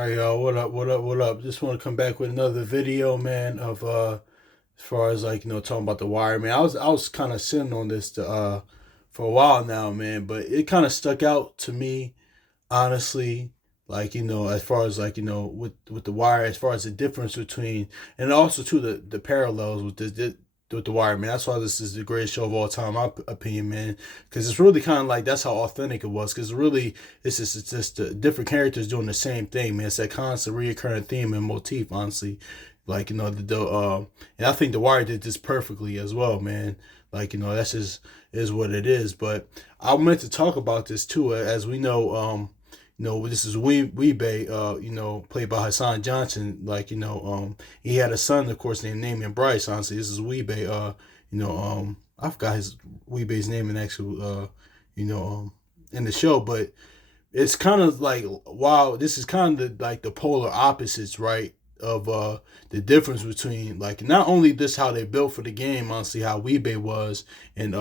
All right, y'all. What up? What up? What up? Just want to come back with another video, man. Of as far as like talking about the wire, man. I was kind of sitting on this for a while now, man. But it kind of stuck out to me, honestly. Like as far as like with the wire, as far as the difference between, and also too the parallels with this with the wire, man. That's why this is the greatest show of all time, my opinion, man. Because it's really kind of like that's how authentic it was. Because really, it's just different characters doing the same thing, man. It's that constant reoccurring theme and motif, honestly. Like and I think the wire did this perfectly as well, man. Like that's just is what it is. But I meant to talk about this too, as we know. This is Weebay, played by Hassan Johnson. Like, he had a son, of course, named Brice. Honestly, this is Weebay. I forgot his Weebay's name in actual, in the show, but it's kind of like, wow, this is kind of like the polar opposites, right? Of the difference between like not only this how they built for the game, honestly, how Weebay was, and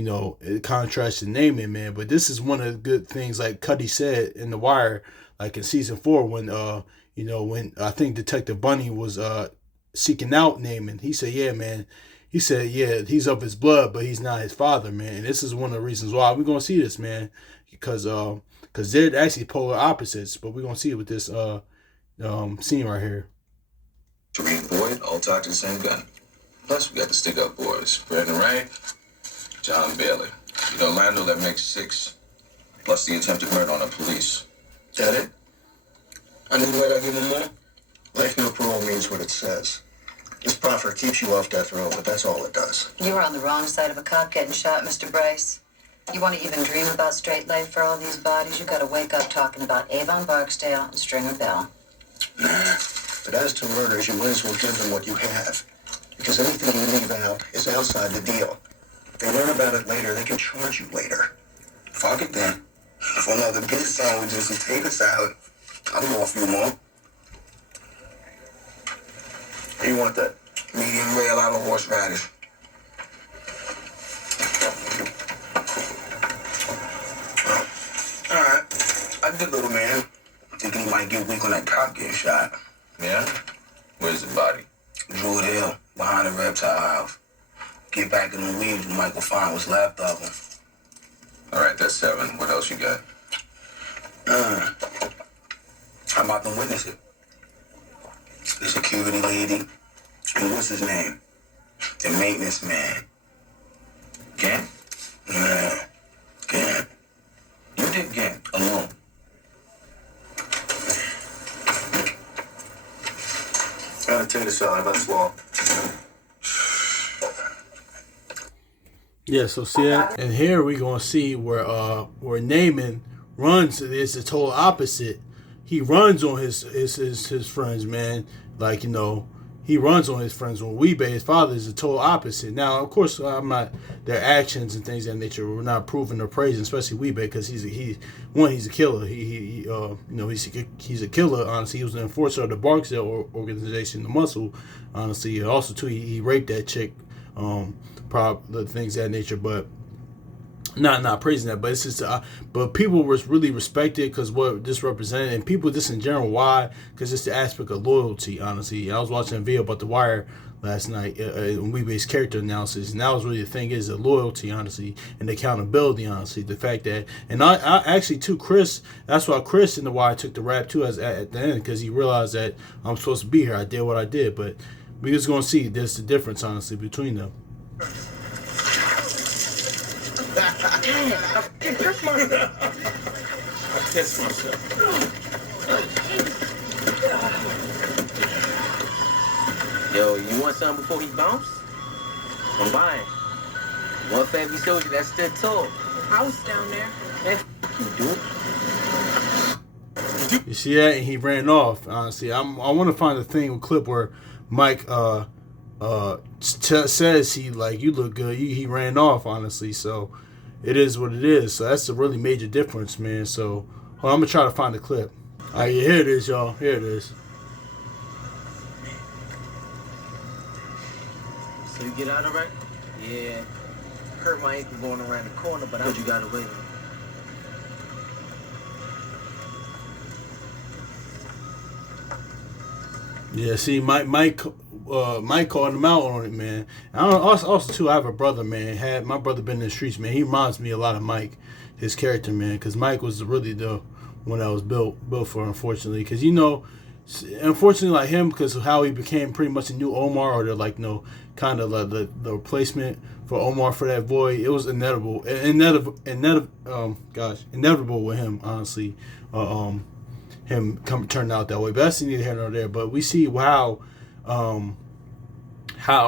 it contrasts to Namond, man. But this is one of the good things, like Cuddy said in The Wire, like in season 4, when when I think Detective Bunny was seeking out Namond. He said, "Yeah, man." He said, "Yeah, he's of his blood, but he's not his father, man." And this is one of the reasons why we're gonna see this, man, because they're actually polar opposites. But we're gonna see it with this scene right here. Three Boyd all talk to the same gun. Plus, we got the stick up boys. Brandon Wright, John Bailey. Lando, that makes 6. Plus the attempted murder on the police. That it? I knew why I give him more. Life no parole means what it says. This proffer keeps you off death row, but that's all it does. You were on the wrong side of a cop getting shot, Mr. Brice. You want to even dream about straight life for all these bodies? You got to wake up talking about Avon Barksdale and Stringer Bell. Nah, but as to murders, you might as well give them what you have. Because anything you leave out is outside the deal. If they learn about it later, they can charge you later. Fuck it then. For another bit sandwich and some tater salad, I'll go a few more. How you want that? Medium rare out of horseradish. All right. I did, little man. Thinking he might get weak when that cop gets shot. Yeah? Where's the body? Druid Hill, behind the reptile house. Get back in the weeds, we might go find what's left of him. All right, that's 7. What else you got? How about them witnesses? The security lady, and what's his name? The maintenance man. Gant? Yeah, Gant. You did Gant alone. Gotta take the salad, that's law. Yeah, so see that, and here we gonna see where Namond runs. It's the total opposite. He runs on his friends, man. Like he runs on his friends. When Weebay, his father, is the total opposite. Now, of course, I'm not their actions and things of that nature. We're not proving or praising, especially Weebay, because he's a killer. He's a killer. Honestly, he was an enforcer of the Barksdale organization, the Muscle. Honestly, also too, he raped that chick. The things of that nature, but not praising that, but it's just but people was really respected because what this represented, and people just in general. Why? Because it's the aspect of loyalty. Honestly, I was watching a video about The Wire last night, and we based character analysis, and that was really the thing, is the loyalty, honestly, and the accountability, honestly, the fact that, and I actually too, Chris, that's why Chris in The Wire took the rap too as at the end, because he realized that I'm supposed to be here. I did what I did, but we just gonna see there's the difference, honestly, between them. Dang it, I pissed myself. I pissed myself. Yo, you want something before he bounce? I'm buying. One family soldier that stood tall. House down there. Hey, you do? You see that? And he ran off. Honestly, I want to find a thing, a clip where Mike says he like, you look good. He ran off, honestly. So it is what it is. So that's a really major difference, man. So hold on, I'm gonna try to find the clip. All right, yeah, here it is, y'all. Here it is. So you get out of right? Yeah. Hurt my ankle going around the corner, but you got away with it. Yeah, see, Mike called him out on it, man. And also too, I have a brother, man. Had my brother been in the streets, man, he reminds me a lot of Mike, his character, man, because Mike was really the one that was built for, unfortunately, because unfortunately, like him, because of how he became pretty much a new Omar, or the like, kind of like the replacement for Omar for that void. It was inevitable with him, honestly. Him turning out that way, but that's neither here nor there. But we see how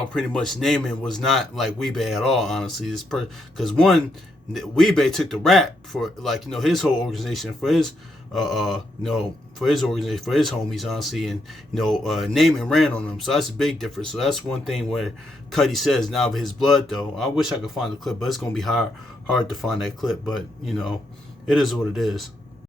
pretty much Namond was not like Weebay at all, honestly. Because one, Weebay took the rap for like his whole organization, for his for his organization, for his homies, honestly, and Namond ran on them. So that's a big difference. So that's one thing where Cuddy says now of his blood, though. I wish I could find the clip, but it's gonna be hard to find that clip. But it is what it is.